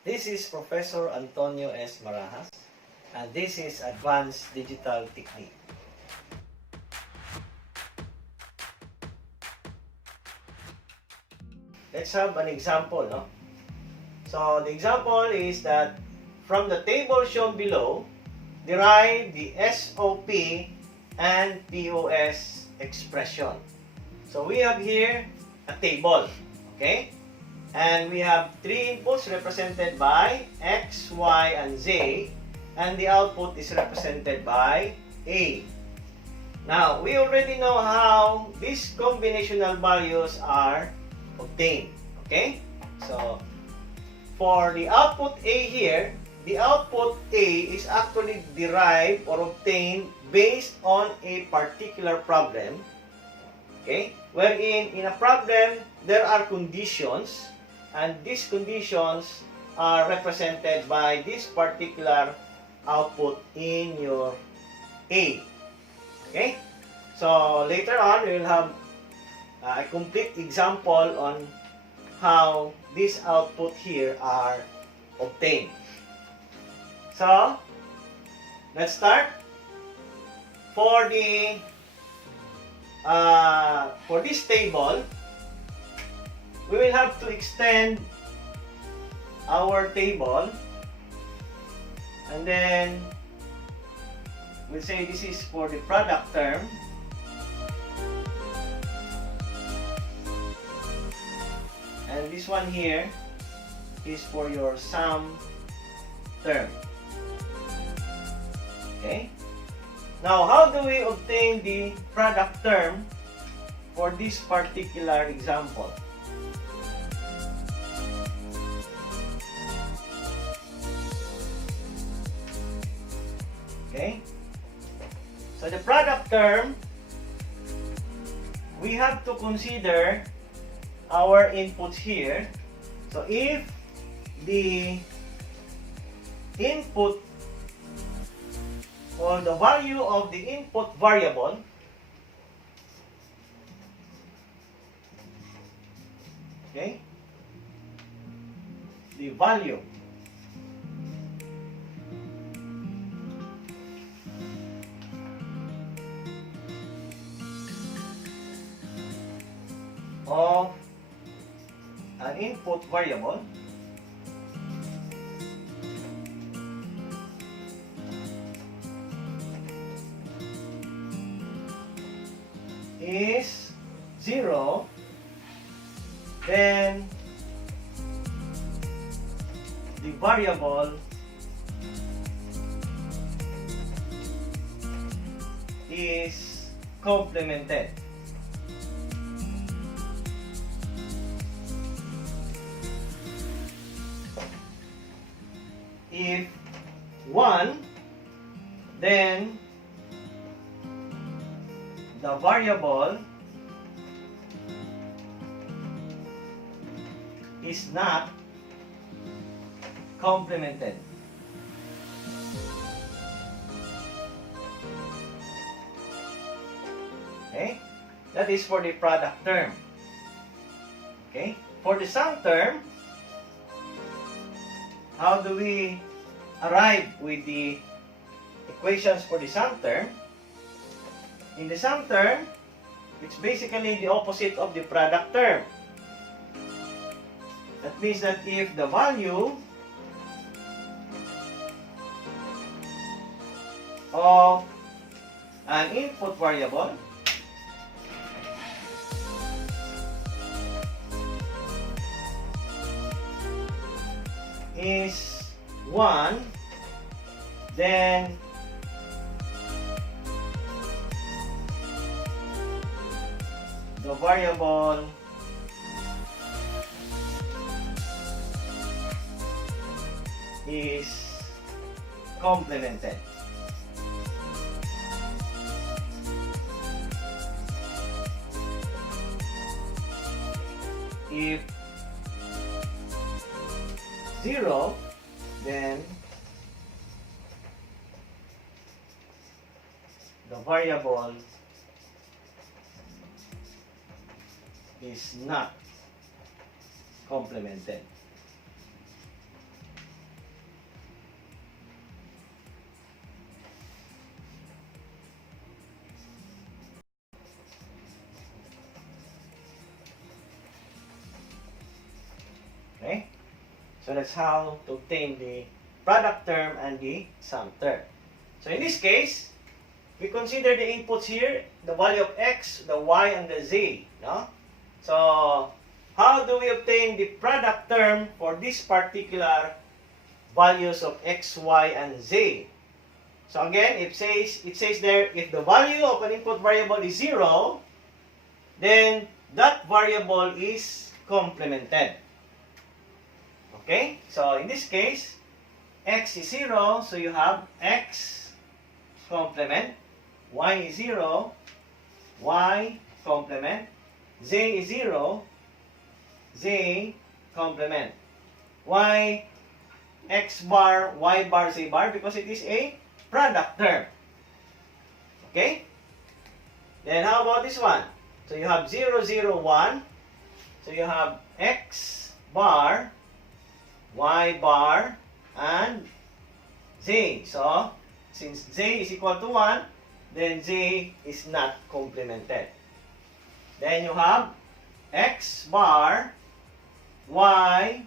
This is Professor Antonio S. Marajas, and this is Advanced Digital Technique. Let's have an example, no? So, the example is that from the table shown below, derive the SOP and POS expression. So, we have here a table, okay? And we have three inputs represented by X, Y, and Z, and the output is represented by A. Now, we already know how these combinational values are obtained, okay? So, for the output A here, the output A is actually derived or obtained based on a particular problem, okay? Wherein, in a problem, there are conditions, and these conditions are represented by this particular output in your A. Okay? So, later on, we will have a complete example on how these output here are obtained. So, let's start. For this table, we will have to extend our table, and then we'll say this is for the product term, and this one here is for your sum term. Okay? Now, how do we obtain the product term for this particular example? Okay? So, the product term, we have to consider our inputs here. So, if the input or the value of the input variable okay, the value of an input variable is 0, then the variable is complemented. If 1, then the variable is not complemented. Okay? That is for the product term. Okay? For the sum term, how do we arrive with the equations for the sum term? In the sum term, it's basically the opposite of the product term. That means that if the value of an input variable is 1, then the variable is complemented. If 0, then the variable is not complemented. So that's how to obtain the product term and the sum term. So in this case, we consider the inputs here, the value of x, the y, and the z. No? So how do we obtain the product term for this particular values of x, y, and z? So again, it says there, if the value of an input variable is 0, then that variable is complemented. Okay? So in this case, x is 0, so you have x complement, y is 0, y complement, z is 0, z complement. Why x bar, y bar, z bar? Because it is a product term. Okay? Then how about this one? So you have 0, 0, 1. So you have x bar, y bar, and z. So since z is equal to 1, then z is not complemented. Then you have x bar, y,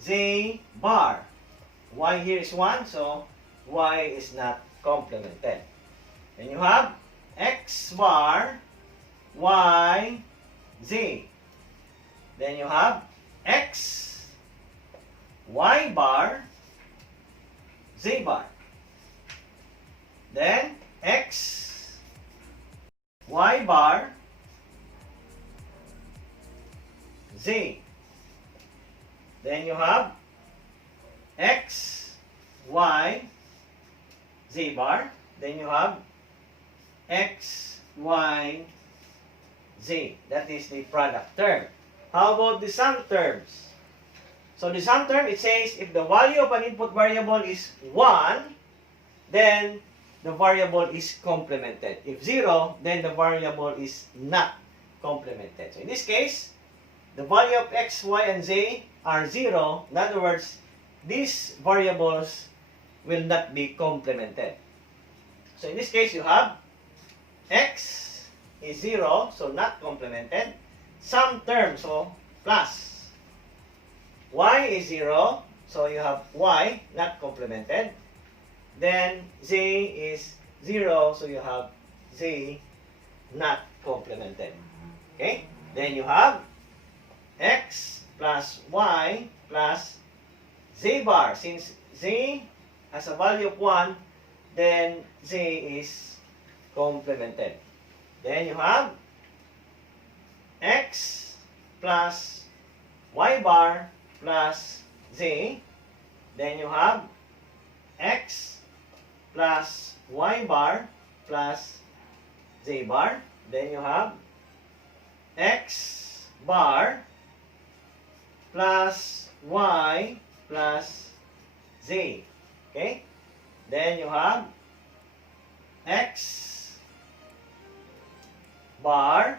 z bar. Y here is 1, so y is not complemented. Then you have x bar, y, z. Then you have x, y bar, z bar. Then x, y bar, z. Then you have x, y, z bar. Then you have x, y, z. That is the product term. How about the sum terms? So the sum term, it says if the value of an input variable is 1, then the variable is complemented. If 0, then the variable is not complemented. So in this case, the value of x, y, and z are 0. In other words, these variables will not be complemented. So in this case, you have x is 0, so not complemented. Sum term, so plus. Y is 0, so you have y not complemented. Then z is 0, so you have z not complemented. Okay? Then you have x plus y plus z bar. Since z has a value of 1, then z is complemented. Then you have x plus y bar plus z. Then you have x plus y bar plus z bar. Then you have x bar plus y plus z. Okay? Then you have x bar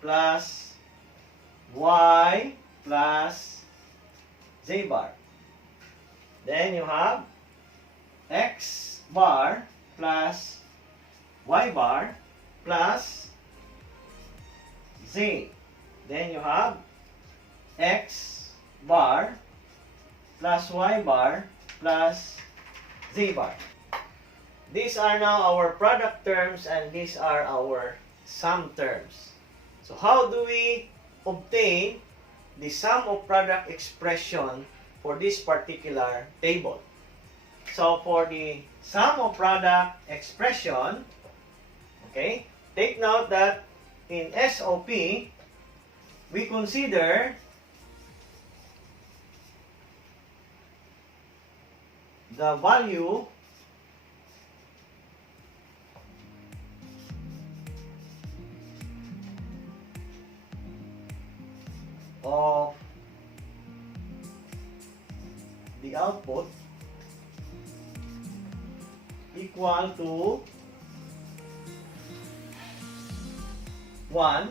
plus y plus z bar. Then you have x bar plus y bar plus z. Then you have x bar plus y bar plus z bar. These are now our product terms and these are our sum terms. So how do we obtain the sum of product expression for this particular table? So for the sum of product expression, okay, take note that in SOP, we consider the value of the output equal to 1,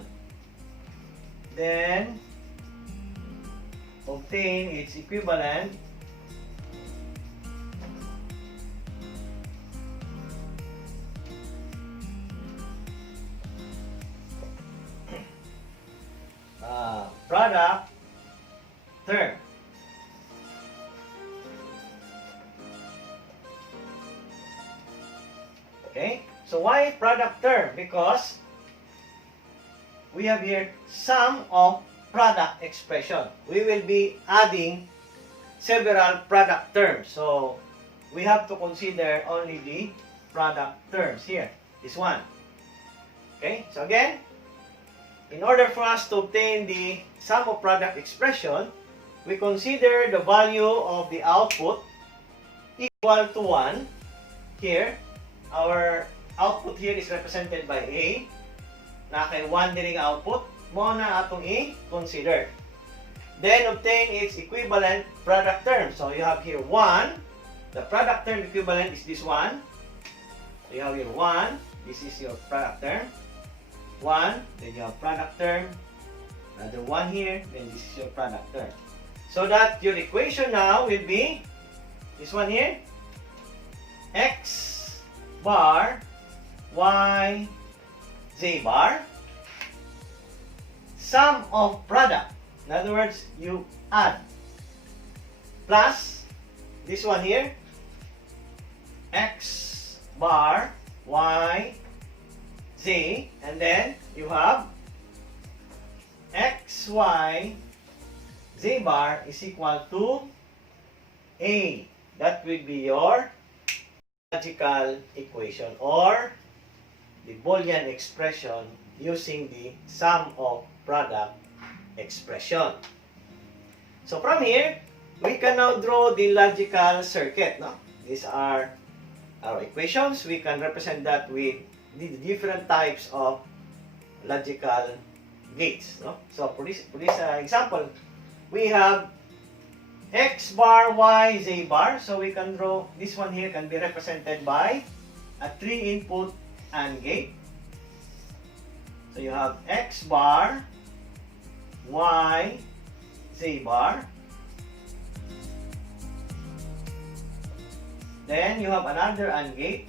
then obtain its equivalent product term. Okay? So why product term? Because we have here sum of product expression. We will be adding several product terms. So we have to consider only the product terms here. This one. Okay? So again, in order for us to obtain the sum of product expression, we consider the value of the output equal to 1. Here, our output here is represented by A. Na kay 1 diring output, mo na atong i-consider. Then, obtain its equivalent product term. So, you have here 1. The product term equivalent is this one. So, you have here 1. This is your product term. 1. Then, you have product term. Another 1 here. Then, this is your product term. So, that your equation now will be this one here. X bar, Y, Z bar. Sum of product. In other words, you add. Plus, this one here. X bar, Y, Z. And then, you have X, Y, Z bar is equal to A. That will be your logical equation or the Boolean expression using the sum of product expression. So from here, we can now draw the logical circuit. No? These are our equations. We can represent that with the different types of logical gates. No? So for this example, we have X bar, Y, Z bar. So we can draw, this one here can be represented by a 3-input AND gate. So you have X bar, Y, Z bar. Then you have another AND gate.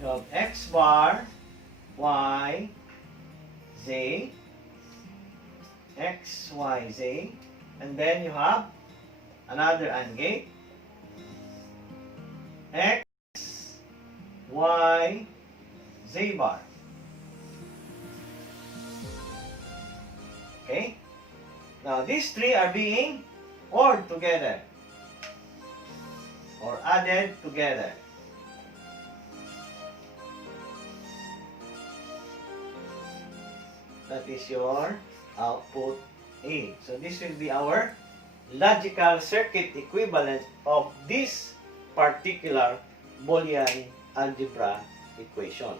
You have X bar, Y, Z, X, Y, Z. And then you have another AND gate. X, Y, Z bar. Okay? Now, these three are being ORed together or added together. That is your output A. So this will be our logical circuit equivalent of this particular Boolean algebra equation.